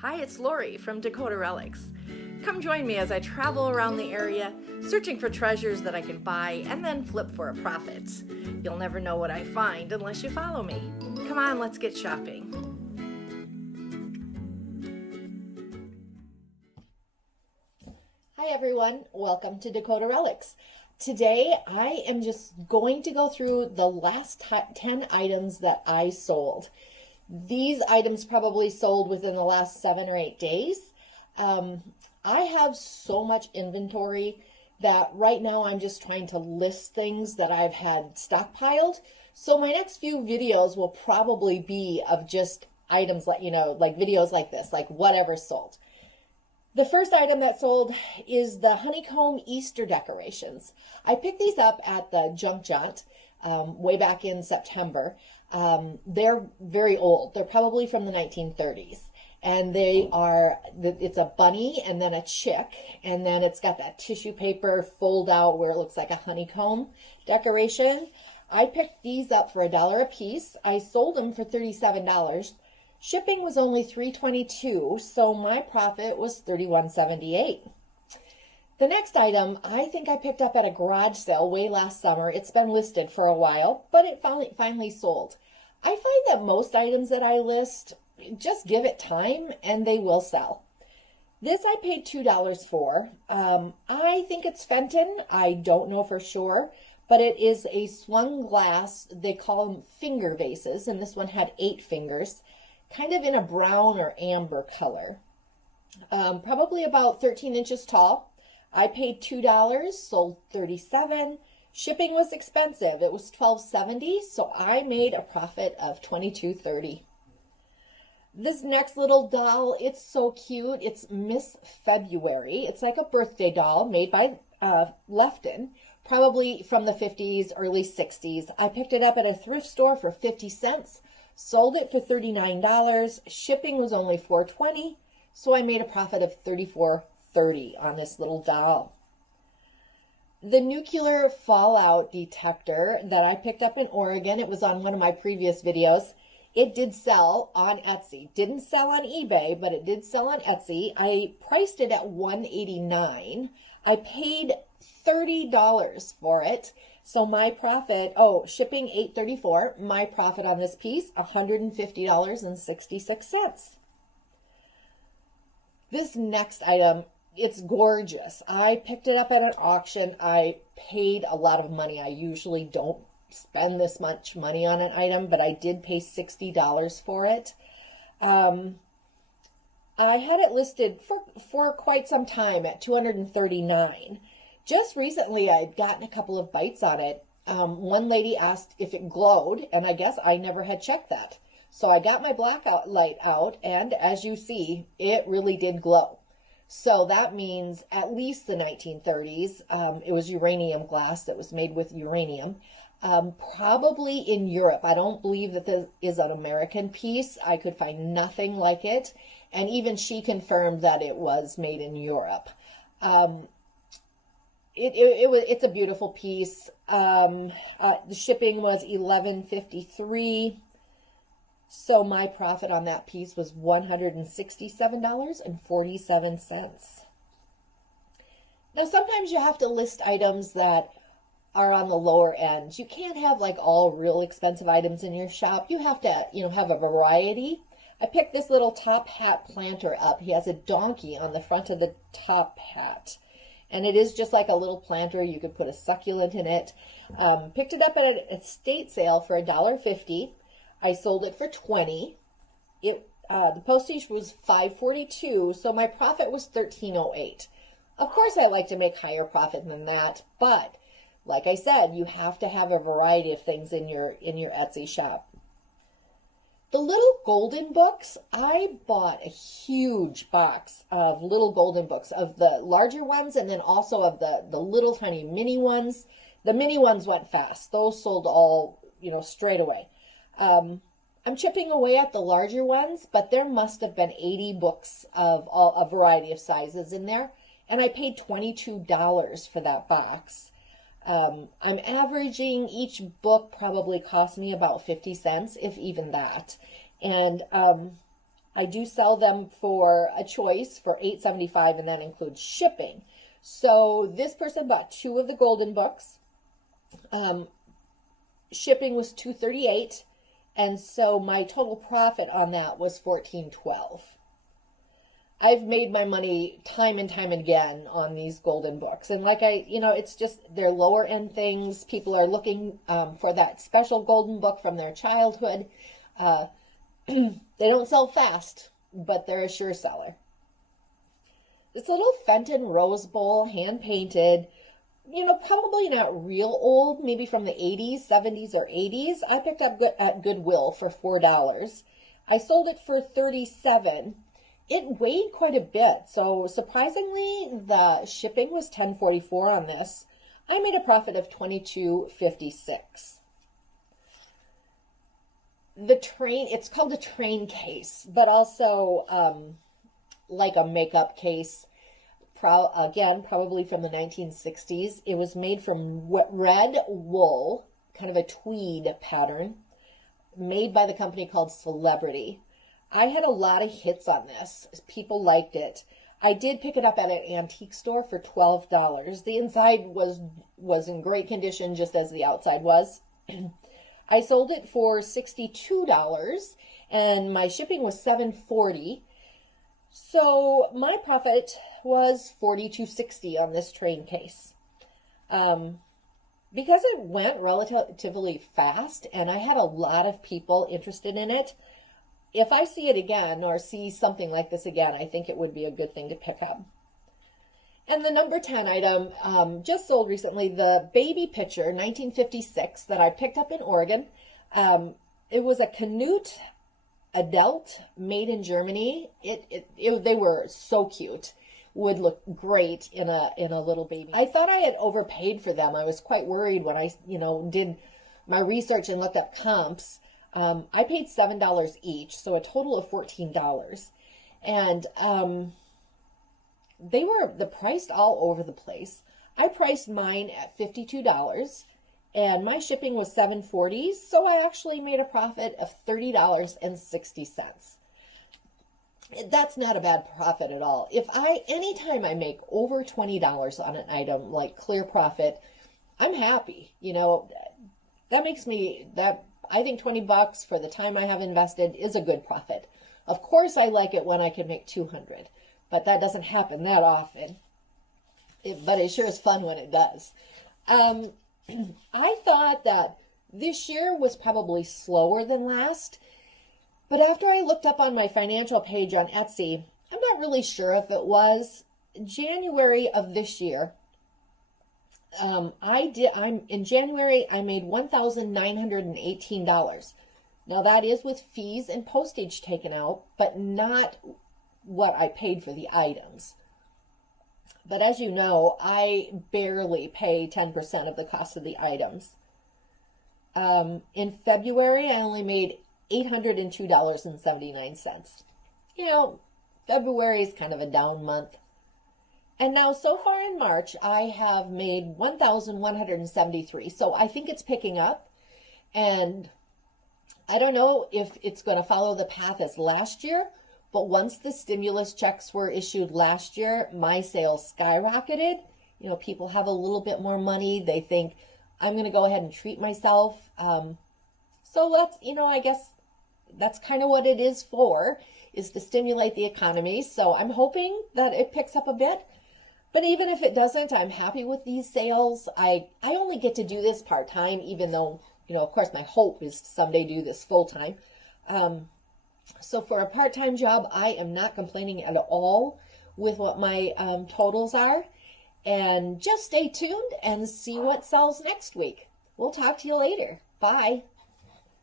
Hi, it's Lori from Dakota Relics. Come join me as I travel around the area, searching for treasures that I can buy and then flip for a profit. You'll never know what I find unless you follow me. Come on, let's get shopping. Hi everyone, welcome to Dakota Relics. Today I am just going to go through the last 10 items that I sold. These items probably sold within the last 7 or 8 days. I have so much inventory that right now I'm just trying to list things that I've had stockpiled. So my next few videos will probably be of just items like, like videos like this, like whatever sold. The first item that sold is the Honeycomb Easter decorations. I picked these up at the Junk Jaunt way back in September. They're very old. They're probably from the 1930s. And it's a bunny and then a chick. And then it's got that tissue paper fold out where it looks like a honeycomb decoration. I picked these up for $1 a piece. I sold them for $37. Shipping was only $3.22, so my profit was $31.78. The next item I think I picked up at a garage sale way last summer. It's been listed for a while, but it finally sold. I find that most items that I list, just give it time and they will sell. This I paid $2 for. I think it's Fenton. I don't know for sure, but it is a swung glass. They call them finger vases, and this one had 8 fingers. Kind of in a brown or amber color. Probably about 13 inches tall. I paid $2, sold $37. Shipping was expensive. It was $12.70, so I made a profit of $22.30. This next little doll, it's so cute. It's Miss February. It's like a birthday doll made by Lefton, probably from the 50s, early 60s. I picked it up at a thrift store for 50 cents. Sold it for $39. Shipping was only $4.20, so I made a profit of $34.30 on this little doll. The nuclear fallout detector that I picked up in Oregon, it was on one of my previous videos. It did sell on Etsy. Didn't sell on eBay, but it did sell on Etsy. I priced it at $189. I paid $30 for it. So my profit, shipping $8.34, my profit on this piece, $150.66. This next item, it's gorgeous. I picked it up at an auction. I paid a lot of money. I usually don't spend this much money on an item, but I did pay $60 for it. I had it listed for quite some time at $239. Just recently, I'd gotten a couple of bites on it. One lady asked if it glowed, and I guess I never had checked that. So I got my blackout light out, and as you see, it really did glow. So that means at least the 1930s. It was uranium glass that was made with uranium. Probably in Europe. I don't believe that this is an American piece. I could find nothing like it. And even she confirmed that it was made in Europe. It's a beautiful piece. The shipping was $11.53. So my profit on that piece was $167.47. Now sometimes you have to list items that are on the lower end. You can't have like all real expensive items in your shop. You have to, have a variety. I picked this little top hat planter up. He has a donkey on the front of the top hat. And it is just like a little planter. You could put a succulent in it. Picked it up at an estate sale for $1.50. I sold it for $20. The postage was $5.42, so my profit was $13.08. Of course, I like to make higher profit than that, but like I said, you have to have a variety of things in your Etsy shop. The little golden books, I bought a huge box of little golden books, of the larger ones and then also of the little tiny mini ones. The mini ones went fast. Those sold all, straight away. I'm chipping away at the larger ones, but there must have been 80 books of a variety of sizes in there, and I paid $22 for that box. I'm averaging each book probably cost me about 50 cents, if even that. And I do sell them for a choice for $8.75, and that includes shipping. So this person bought 2 of the golden books. Shipping was $2.38, and so my total profit on that was $14.12. I've made my money time and time again on these golden books. And like it's just, they're lower end things. People are looking for that special golden book from their childhood. They don't sell fast, but they're a sure seller. This little Fenton rose bowl, hand painted, probably not real old, maybe from the 80s, 70s, or 80s. I picked up at Goodwill for $4. I sold it for $37. It weighed quite a bit, so surprisingly, the shipping was $10.44 on this. I made a profit of $22.56. The train, it's called a train case, but also like a makeup case. Again, probably from the 1960s. It was made from red wool, kind of a tweed pattern, made by the company called Celebrity. I had a lot of hits on this. People liked it. I did pick it up at an antique store for $12. The inside was in great condition, just as the outside was. I sold it for $62, and my shipping was $7.40. So my profit was $42.60 on this train case. Because it went relatively fast, and I had a lot of people interested in it, if I see it again or see something like this again, I think it would be a good thing to pick up. And the number 10 item just sold recently, the baby pitcher, 1956, that I picked up in Oregon. It was a Canute adult made in Germany. They were so cute. Would look great in a little baby. I thought I had overpaid for them. I was quite worried when I did my research and looked up comps. I paid $7 each, so a total of $14. And they were priced all over the place. I priced mine at $52, and my shipping was $7.40, so I actually made a profit of $30.60. That's not a bad profit at all. Anytime I make over $20 on an item, like clear profit, I'm happy. That makes me, I think $20 for the time I have invested is a good profit. Of course, I like it when I can make $200, but that doesn't happen that often. But it sure is fun when it does. I thought that this year was probably slower than last, but after I looked up on my financial page on Etsy, I'm not really sure if it was. January of this year, in January, I made $1,918. Now that is with fees and postage taken out, but not what I paid for the items. But as you know, I barely pay 10% of the cost of the items. In February, I only made $802.79. February is kind of a down month. And now so far in March, I have made $1,173. So I think it's picking up. And I don't know if it's going to follow the path as last year, but once the stimulus checks were issued last year, my sales skyrocketed. People have a little bit more money. They think, I'm going to go ahead and treat myself. So I guess that's kind of what it is for, is to stimulate the economy. So I'm hoping that it picks up a bit. But even if it doesn't, I'm happy with these sales. I only get to do this part-time, even though, of course, my hope is to someday do this full-time. So for a part-time job, I am not complaining at all with what my totals are. And just stay tuned and see what sells next week. We'll talk to you later. Bye.